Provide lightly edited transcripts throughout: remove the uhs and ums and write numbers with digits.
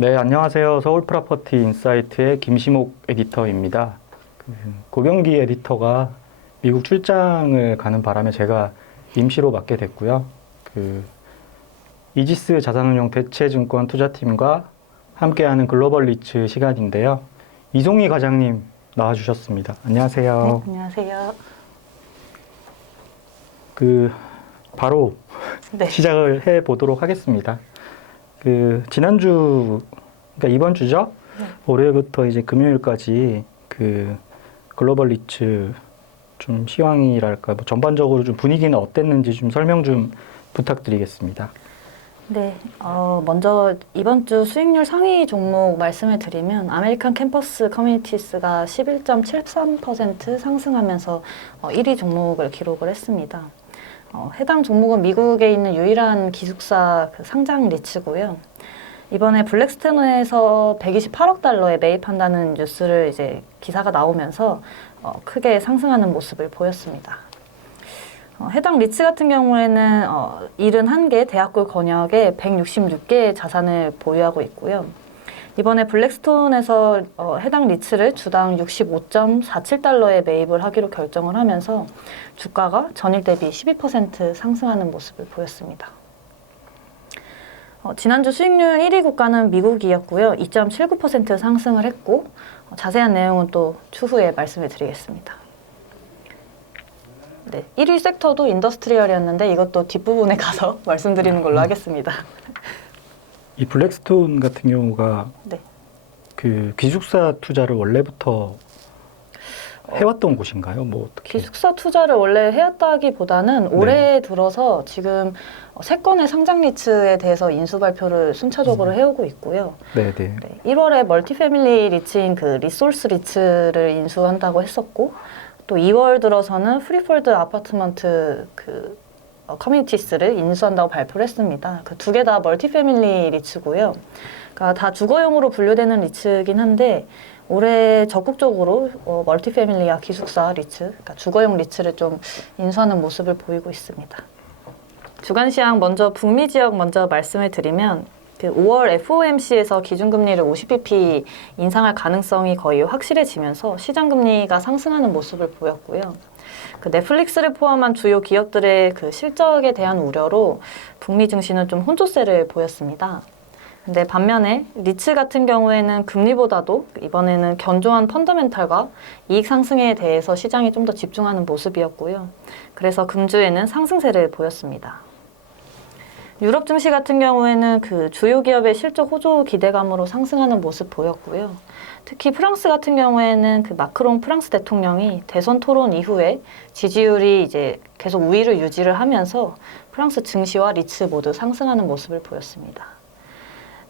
네, 안녕하세요. 서울 프로퍼티 인사이트의 김시목 에디터입니다. 고경기 에디터가 미국 출장을 가는 바람에 제가 임시로 맡게 됐고요. 이지스 자산운용 대체증권 투자팀과 함께하는 글로벌 리츠 시간인데요. 이송희 과장님 나와주셨습니다. 안녕하세요. 네, 안녕하세요. 바로 네. 시작을 해 보도록 하겠습니다. 지난주, 그러니까 이번 주죠? 네. 월요일부터 이제 금요일까지 글로벌 리츠 좀 시황이랄까, 뭐 전반적으로 좀 분위기는 어땠는지 좀 설명 좀 부탁드리겠습니다. 네, 먼저 이번 주 수익률 상위 종목 말씀을 드리면 아메리칸 캠퍼스 커뮤니티스가 11.73% 상승하면서 1위 종목을 기록을 했습니다. 해당 종목은 미국에 있는 유일한 기숙사 상장 리츠고요. 이번에 블랙스톤에서 128억 달러에 매입한다는 뉴스를 이제 기사가 나오면서 크게 상승하는 모습을 보였습니다. 해당 리츠 같은 경우에는 71개 대학교 권역에 166개의 자산을 보유하고 있고요. 이번에 블랙스톤에서 해당 리츠를 주당 65.47달러에 매입을 하기로 결정을 하면서 주가가 전일 대비 12% 상승하는 모습을 보였습니다. 지난주 수익률 1위 국가는 미국이었고요. 2.79% 상승을 했고 자세한 내용은 또 추후에 말씀을 드리겠습니다. 네, 1위 섹터도 인더스트리얼이었는데 이것도 뒷부분에 가서 말씀드리는 걸로 하겠습니다. 이 블랙스톤 같은 경우가 네. 기숙사 투자를 원래부터 해왔던 곳인가요? 뭐 어떻게? 기숙사 투자를 원래 해왔다기보다는 올해 네. 들어서 지금 세 건의 상장 리츠에 대해서 인수 발표를 순차적으로 해오고 있고요. 네네. 네, 1월에 멀티패밀리 리츠인 리소스 리츠를 인수한다고 했었고, 또 2월 들어서는 프리폴드 아파트먼트 커뮤니티스를 인수한다고 발표를 했습니다. 그 두 개 다 멀티패밀리 리츠고요. 그러니까 다 주거용으로 분류되는 리츠이긴 한데 올해 적극적으로 멀티패밀리와 기숙사 리츠, 그러니까 주거용 리츠를 좀 인수하는 모습을 보이고 있습니다. 주간 시황 먼저 북미 지역 먼저 말씀을 드리면 5월 FOMC에서 기준금리를 50bp 인상할 가능성이 거의 확실해지면서 시장금리가 상승하는 모습을 보였고요. 넷플릭스를 포함한 주요 기업들의 실적에 대한 우려로 북미 증시는 좀 혼조세를 보였습니다. 근데 반면에 리츠 같은 경우에는 금리보다도 이번에는 견조한 펀더멘탈과 이익 상승에 대해서 시장이 좀 더 집중하는 모습이었고요. 그래서 금주에는 상승세를 보였습니다. 유럽 증시 같은 경우에는 주요 기업의 실적 호조 기대감으로 상승하는 모습 보였고요. 특히 프랑스 같은 경우에는 마크롱 프랑스 대통령이 대선 토론 이후에 지지율이 이제 계속 우위를 유지를 하면서 프랑스 증시와 리츠 모두 상승하는 모습을 보였습니다.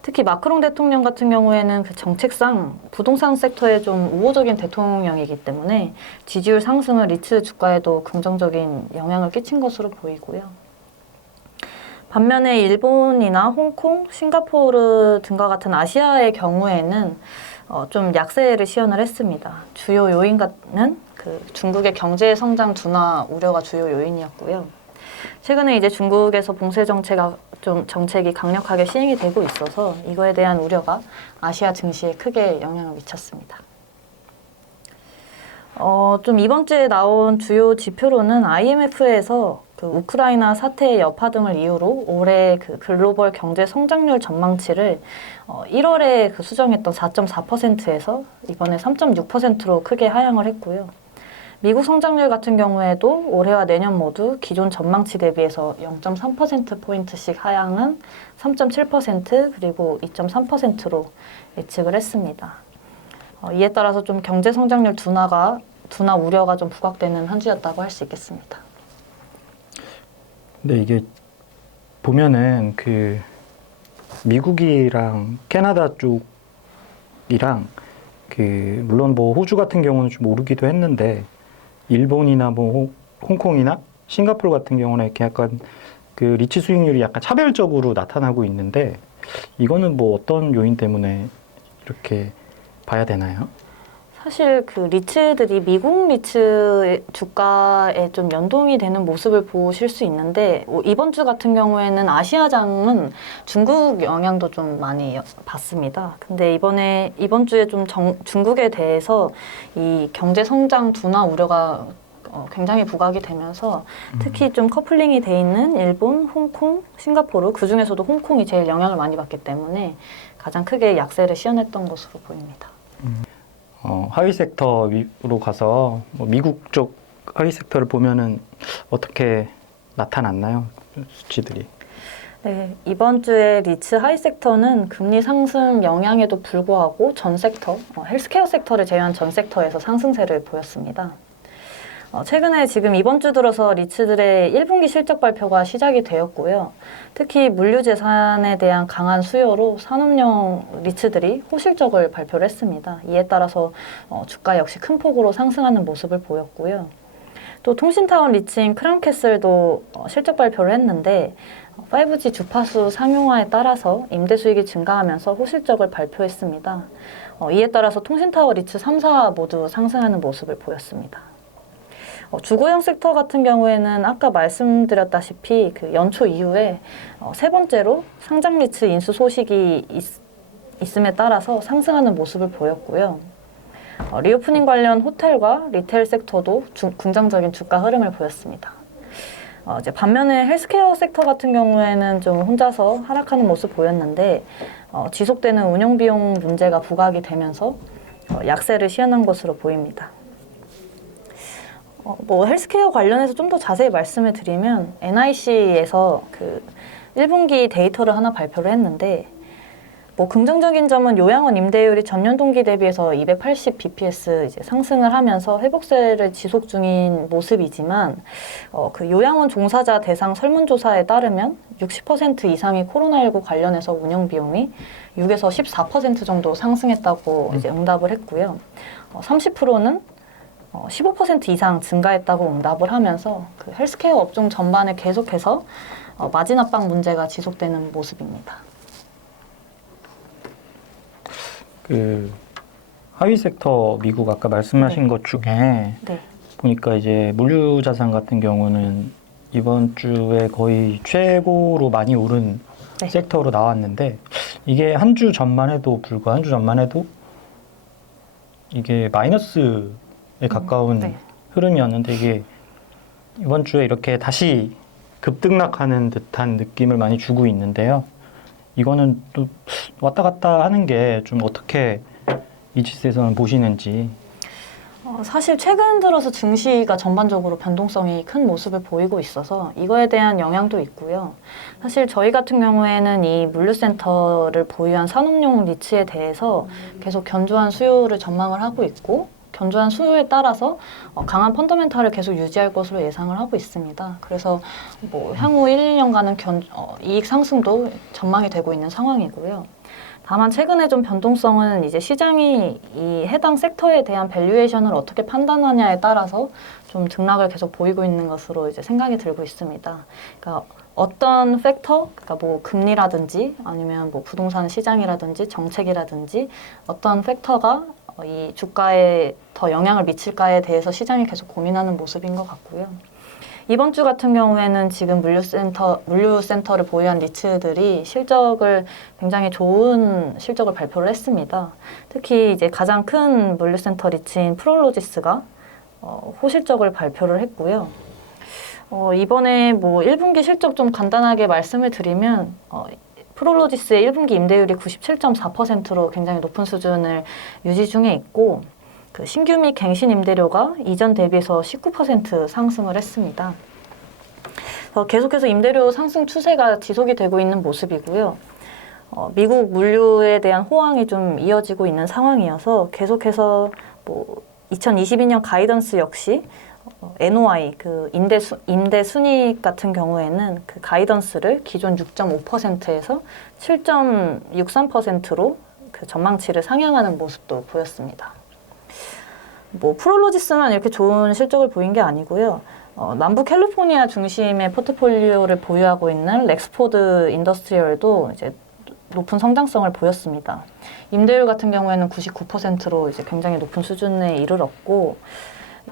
특히 마크롱 대통령 같은 경우에는 정책상 부동산 섹터에 좀 우호적인 대통령이기 때문에 지지율 상승은 리츠 주가에도 긍정적인 영향을 끼친 것으로 보이고요. 반면에 일본이나 홍콩, 싱가포르 등과 같은 아시아의 경우에는 좀 약세를 시현을 했습니다. 주요 요인은 중국의 경제 성장 둔화 우려가 주요 요인이었고요. 최근에 이제 중국에서 봉쇄 정책이 강력하게 시행이 되고 있어서 이거에 대한 우려가 아시아 증시에 크게 영향을 미쳤습니다. 좀 이번 주에 나온 주요 지표로는 IMF에서 우크라이나 사태의 여파 등을 이유로 올해 글로벌 경제 성장률 전망치를 1월에 수정했던 4.4%에서 이번에 3.6%로 크게 하향을 했고요. 미국 성장률 같은 경우에도 올해와 내년 모두 기존 전망치 대비해서 0.3%포인트씩 하향은 3.7% 그리고 2.3%로 예측을 했습니다. 이에 따라서 좀 경제 성장률 둔화 우려가 좀 부각되는 한 주였다고 할 수 있겠습니다. 네, 이게 보면은 미국이랑 캐나다 쪽이랑 물론 뭐 호주 같은 경우는 좀 오르기도 했는데 일본이나 뭐 홍콩이나 싱가포르 같은 경우는 이렇게 약간 리츠 수익률이 약간 차별적으로 나타나고 있는데 이거는 뭐 어떤 요인 때문에 이렇게 봐야 되나요? 사실 그 리츠들이 미국 리츠 주가에 좀 연동이 되는 모습을 보실 수 있는데 이번 주 같은 경우에는 아시아장은 중국 영향도 좀 많이 받습니다. 근데 이번 주에 좀 중국에 대해서 이 경제 성장 둔화 우려가 굉장히 부각이 되면서 특히 좀 커플링이 돼 있는 일본, 홍콩, 싱가포르 그 중에서도 홍콩이 제일 영향을 많이 받기 때문에 가장 크게 약세를 시현했던 것으로 보입니다. 하위 섹터로 가서 뭐 미국 쪽 하위 섹터를 보면은 어떻게 나타났나요? 수치들이. 네, 이번 주에 리츠 하이 섹터는 금리 상승 영향에도 불구하고 전 섹터, 헬스케어 섹터를 제외한 전 섹터에서 상승세를 보였습니다. 최근에 지금 이번 주 들어서 리츠들의 1분기 실적 발표가 시작이 되었고요. 특히 물류 재산에 대한 강한 수요로 산업용 리츠들이 호실적을 발표를 했습니다. 이에 따라서 주가 역시 큰 폭으로 상승하는 모습을 보였고요. 또 통신타원 리츠인 크라운캐슬도 실적 발표를 했는데 5G 주파수 상용화에 따라서 임대 수익이 증가하면서 호실적을 발표했습니다. 이에 따라서 통신타워 리츠 3사 모두 상승하는 모습을 보였습니다. 주거용 섹터 같은 경우에는 아까 말씀드렸다시피 그 연초 이후에 세 번째로 상장 리츠 인수 소식이 있음에 따라서 상승하는 모습을 보였고요. 리오프닝 관련 호텔과 리테일 섹터도 긍정적인 주가 흐름을 보였습니다. 이제 반면에 헬스케어 섹터 같은 경우에는 좀 혼자서 하락하는 모습 보였는데 지속되는 운영 비용 문제가 부각이 되면서 약세를 시현한 것으로 보입니다. 뭐 헬스케어 관련해서 좀 더 자세히 말씀을 드리면 NIC에서 그 1분기 데이터를 하나 발표를 했는데 뭐 긍정적인 점은 요양원 임대율이 전년 동기 대비해서 280 bps 이제 상승을 하면서 회복세를 지속 중인 모습이지만 그 요양원 종사자 대상 설문조사에 따르면 60% 이상이 코로나19 관련해서 운영 비용이 6에서 14% 정도 상승했다고 이제 응답을 했고요. 30%는 15% 이상 증가했다고 응답을 하면서 그 헬스케어 업종 전반에 계속해서 마진 압박 문제가 지속되는 모습입니다. 그 하위 섹터 미국 아까 말씀하신 것 중에 네. 보니까 이제 물류 자산 같은 경우는 이번 주에 거의 최고로 많이 오른 네. 섹터로 나왔는데 이게 한 주 전만 해도 이게 마이너스에 가까운 네. 흐름이었는데 이게 이번 주에 이렇게 다시 급등락하는 듯한 느낌을 많이 주고 있는데요. 이거는 또 왔다 갔다 하는 게 좀 어떻게 이지스에서는 보시는지. 사실 최근 들어서 증시가 전반적으로 변동성이 큰 모습을 보이고 있어서 이거에 대한 영향도 있고요. 사실 저희 같은 경우에는 이 물류센터를 보유한 산업용 리츠에 대해서 계속 견조한 수요를 전망을 하고 있고 견조한 수요에 따라서 강한 펀더멘탈을 계속 유지할 것으로 예상을 하고 있습니다. 그래서 뭐 향후 1, 2년간은 이익 상승도 전망이 되고 있는 상황이고요. 다만 최근에 좀 변동성은 이제 시장이 이 해당 섹터에 대한 밸류에이션을 어떻게 판단하냐에 따라서 좀 등락을 계속 보이고 있는 것으로 이제 생각이 들고 있습니다. 그러니까 어떤 팩터, 그러니까 뭐 금리라든지 아니면 뭐 부동산 시장이라든지 정책이라든지 어떤 팩터가 이 주가에 더 영향을 미칠까에 대해서 시장이 계속 고민하는 모습인 것 같고요. 이번 주 같은 경우에는 지금 물류센터를 보유한 리츠들이 굉장히 좋은 실적을 발표를 했습니다. 특히 이제 가장 큰 물류센터 리츠인 프롤로지스가 호실적을 발표를 했고요. 이번에 뭐 1분기 실적 좀 간단하게 말씀을 드리면 프롤로지스의 1분기 임대율이 97.4%로 굉장히 높은 수준을 유지 중에 있고 그 신규 및 갱신 임대료가 이전 대비해서 19% 상승을 했습니다. 계속해서 임대료 상승 추세가 지속이 되고 있는 모습이고요. 미국 물류에 대한 호황이 좀 이어지고 있는 상황이어서 계속해서 뭐 2022년 가이던스 역시 NOI 그 임대 순이익 같은 경우에는 그 가이던스를 기존 6.5%에서 7.63%로 그 전망치를 상향하는 모습도 보였습니다. 뭐 프롤로지스만 이렇게 좋은 실적을 보인 게 아니고요. 남부 캘리포니아 중심의 포트폴리오를 보유하고 있는 렉스포드 인더스트리얼도 이제 높은 성장성을 보였습니다. 임대료 같은 경우에는 99%로 이제 굉장히 높은 수준에 이르렀고,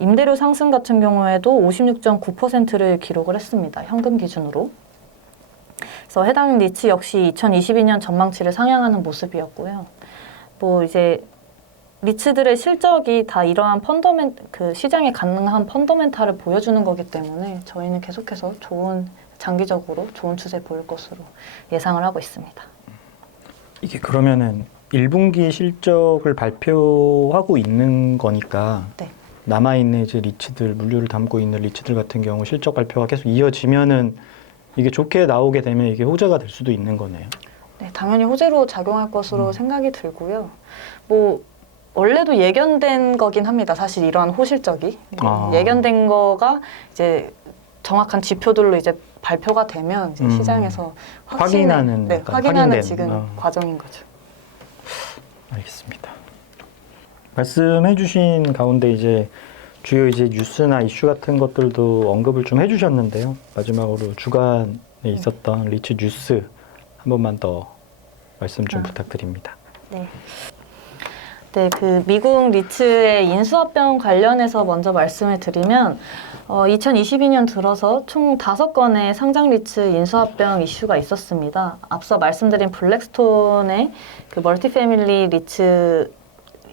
임대료 상승 같은 경우에도 56.9%를 기록을 했습니다. 현금 기준으로. 그래서 해당 리츠 역시 2022년 전망치를 상향하는 모습이었고요. 뭐 이제 리츠들의 실적이 다 이러한 그 시장에 가능한 펀더멘탈을 보여주는 거기 때문에 저희는 계속해서 장기적으로 좋은 추세 보일 것으로 예상을 하고 있습니다. 이게 그러면은 1분기 실적을 발표하고 있는 거니까 네. 남아있는 이제 리츠들, 물류를 담고 있는 리츠들 같은 경우 실적 발표가 계속 이어지면은 이게 좋게 나오게 되면 이게 호재가 될 수도 있는 거네요. 네, 당연히 호재로 작용할 것으로 생각이 들고요. 뭐 원래도 예견된 거긴 합니다. 사실 이러한 호실적이 예견된 거가 이제 정확한 지표들로 이제 발표가 되면 이제 시장에서 확인하는 확인하는 지금 과정인 거죠. 알겠습니다. 말씀해주신 가운데 이제 주요 이제 뉴스나 이슈 같은 것들도 언급을 좀 해주셨는데요. 마지막으로 주간에 있었던 리츠 뉴스 한 번만 더 말씀 좀 부탁드립니다. 네. 네, 그 미국 리츠의 인수합병 관련해서 먼저 말씀을 드리면 2022년 들어서 총 5건의 상장 리츠 인수합병 이슈가 있었습니다. 앞서 말씀드린 블랙스톤의 그 멀티패밀리 리츠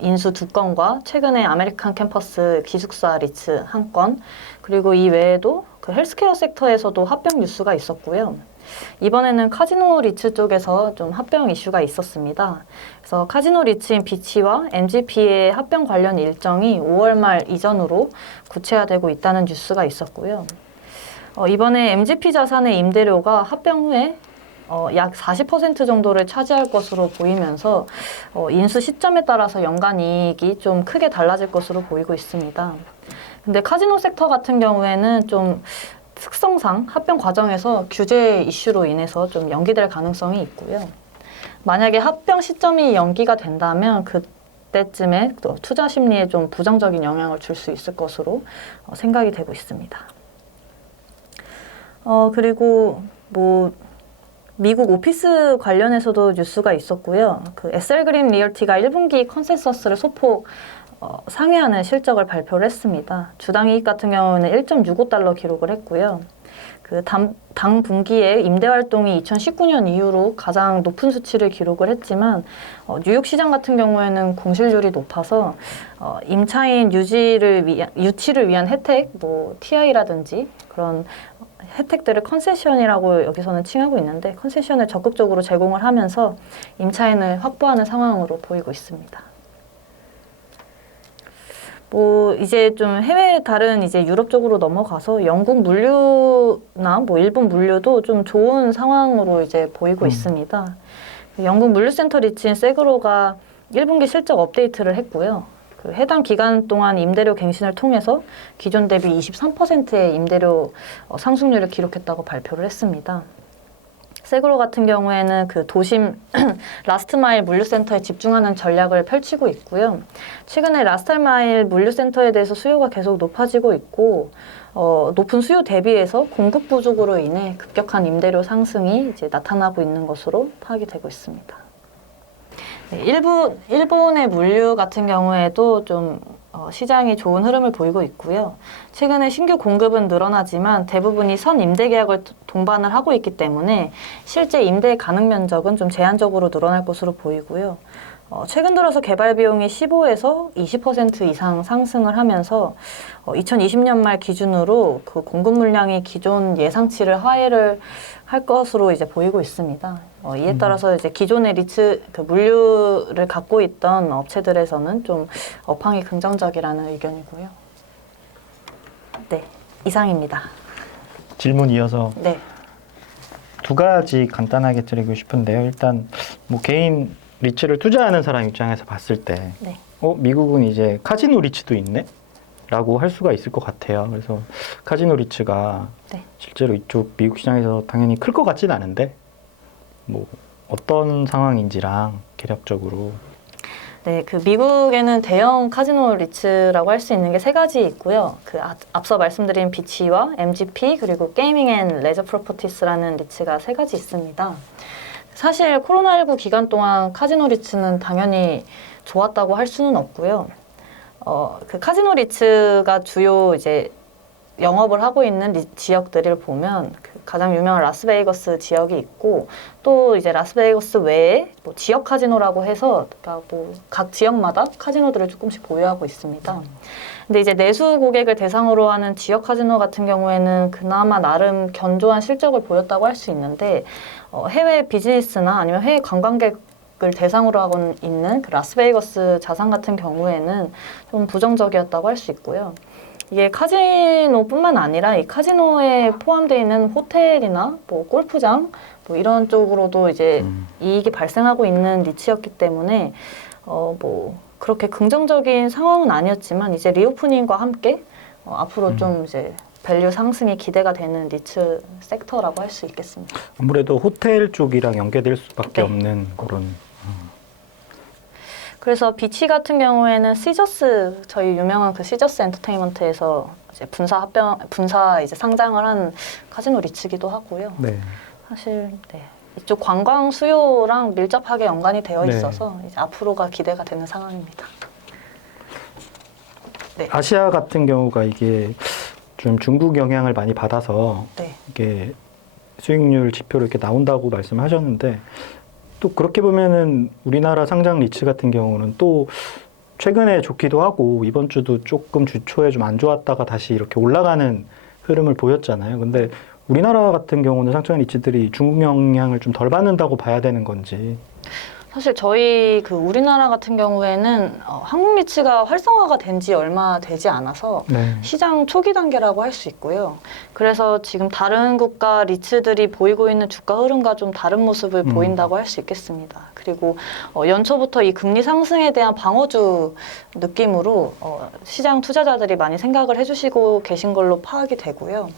인수 2건과 최근에 아메리칸 캠퍼스 기숙사 리츠 1건, 그리고 이 외에도 그 헬스케어 섹터에서도 합병 뉴스가 있었고요. 이번에는 카지노 리츠 쪽에서 좀 합병 이슈가 있었습니다. 그래서 카지노 리츠인 비치와 MGP의 합병 관련 일정이 5월 말 이전으로 구체화되고 있다는 뉴스가 있었고요. 이번에 MGP 자산의 임대료가 합병 후에 약 40% 정도를 차지할 것으로 보이면서 인수 시점에 따라서 연간 이익이 좀 크게 달라질 것으로 보이고 있습니다. 근데 카지노 섹터 같은 경우에는 좀 특성상 합병 과정에서 규제 이슈로 인해서 좀 연기될 가능성이 있고요. 만약에 합병 시점이 연기가 된다면 그때쯤에 또 투자 심리에 좀 부정적인 영향을 줄 수 있을 것으로 생각이 되고 있습니다. 그리고 뭐 미국 오피스 관련해서도 뉴스가 있었고요. 그 SL그린 리얼티가 1분기 컨센서스를 소폭 상회하는 실적을 발표를 했습니다. 주당 이익 같은 경우는 1.65달러 기록을 했고요. 그 당 분기에 임대 활동이 2019년 이후로 가장 높은 수치를 기록을 했지만 뉴욕 시장 같은 경우에는 공실률이 높아서 임차인 유치를 위한 혜택, 뭐 TI라든지 그런 혜택들을 컨세션이라고 여기서는 칭하고 있는데 컨세션을 적극적으로 제공을 하면서 임차인을 확보하는 상황으로 보이고 있습니다. 뭐 이제 좀 다른 이제 유럽 쪽으로 넘어가서 영국 물류나 뭐 일본 물류도 좀 좋은 상황으로 이제 보이고 있습니다. 영국 물류센터 리츠인 세그로가 1분기 실적 업데이트를 했고요. 그 해당 기간 동안 임대료 갱신을 통해서 기존 대비 23%의 임대료 상승률을 기록했다고 발표를 했습니다. 세그로 같은 경우에는 그 도심 라스트 마일 물류센터에 집중하는 전략을 펼치고 있고요. 최근에 라스트 마일 물류센터에 대해서 수요가 계속 높아지고 있고 높은 수요 대비해서 공급 부족으로 인해 급격한 임대료 상승이 이제 나타나고 있는 것으로 파악이 되고 있습니다. 네, 일본의 물류 같은 경우에도 좀 시장이 좋은 흐름을 보이고 있고요. 최근에 신규 공급은 늘어나지만 대부분이 선 임대 계약을 동반을 하고 있기 때문에 실제 임대 가능 면적은 좀 제한적으로 늘어날 것으로 보이고요. 최근 들어서 개발 비용이 15에서 20% 이상 상승을 하면서 2020년 말 기준으로 그 공급 물량이 기존 예상치를 하회를 할 것으로 이제 보이고 있습니다. 이에 따라서 이제 기존의 그 물류를 갖고 있던 업체들에서는 좀 업황이 긍정적이라는 의견이고요. 네, 이상입니다. 질문 이어서 네. 2가지 간단하게 드리고 싶은데요. 일단 뭐 개인 리츠를 투자하는 사람 입장에서 봤을 때 네. 미국은 이제 카지노 리츠도 있네? 라고 할 수가 있을 것 같아요. 그래서 카지노 리츠가 네. 실제로 이쪽 미국 시장에서 당연히 클 것 같진 않은데 뭐 어떤 상황인지랑 개략적으로 네, 그 미국에는 대형 카지노 리츠라고 할 수 있는 게 3가지 있고요. 그 앞서 말씀드린 비치와 MGP 그리고 게이밍 앤 레저 프로퍼티스라는 리츠가 3가지 있습니다. 사실 코로나19 기간 동안 카지노 리츠는 당연히 좋았다고 할 수는 없고요. 그 카지노 리츠가 주요 이제 영업을 하고 있는 지역들을 보면 그 가장 유명한 라스베이거스 지역이 있고 또 이제 라스베이거스 외에 뭐 지역 카지노라고 해서 그러니까 뭐 각 지역마다 카지노들을 조금씩 보유하고 있습니다. 근데 이제 내수 고객을 대상으로 하는 지역 카지노 같은 경우에는 그나마 나름 견조한 실적을 보였다고 할 수 있는데 해외 비즈니스나 아니면 해외 관광객을 대상으로 하고 있는 그 라스베이거스 자산 같은 경우에는 좀 부정적이었다고 할 수 있고요. 이게 카지노뿐만 아니라 이 카지노에 포함되어 있는 호텔이나 뭐 골프장 뭐 이런 쪽으로도 이제 이익이 발생하고 있는 리츠였기 때문에 뭐 그렇게 긍정적인 상황은 아니었지만 이제 리오프닝과 함께 앞으로 좀 이제 밸류 상승이 기대가 되는 리츠 섹터라고 할 수 있겠습니다. 아무래도 호텔 쪽이랑 연계될 수밖에 네. 없는 그런. 그래서 비치 같은 경우에는 시저스 저희 유명한 그 시저스 엔터테인먼트에서 이제 분사 이제 상장을 한 카지노 리츠기도 하고요. 네. 사실 네. 이쪽 관광 수요랑 밀접하게 연관이 되어 네. 있어서 이제 앞으로가 기대가 되는 상황입니다. 네. 아시아 같은 경우가 이게 좀 중국 영향을 많이 받아서 네. 이게 수익률 지표로 이렇게 나온다고 말씀하셨는데 또 그렇게 보면은 우리나라 상장 리츠 같은 경우는 또 최근에 좋기도 하고 이번 주도 조금 주초에 좀 안 좋았다가 다시 이렇게 올라가는 흐름을 보였잖아요. 근데 우리나라 같은 경우는 상장 리츠들이 중국 영향을 좀 덜 받는다고 봐야 되는 건지. 사실 저희 그 우리나라 같은 경우에는 한국 리츠가 활성화가 된 지 얼마 되지 않아서 네. 시장 초기 단계라고 할 수 있고요. 그래서 지금 다른 국가 리츠들이 보이고 있는 주가 흐름과 좀 다른 모습을 보인다고 할 수 있겠습니다. 그리고 연초부터 이 금리 상승에 대한 방어주 느낌으로 시장 투자자들이 많이 생각을 해주시고 계신 걸로 파악이 되고요.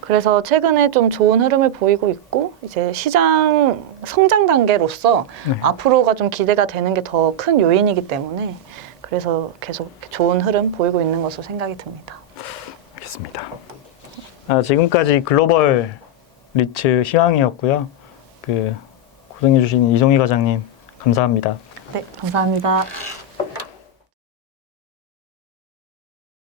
그래서 최근에 좀 좋은 흐름을 보이고 있고 이제 시장 성장 단계로서 네. 앞으로가 좀 기대가 되는 게 더 큰 요인이기 때문에 그래서 계속 좋은 흐름 보이고 있는 것으로 생각이 듭니다. 알겠습니다. 지금까지 글로벌 리츠 시황이었고요. 고생해주신 이종희 과장님 감사합니다. 네, 감사합니다.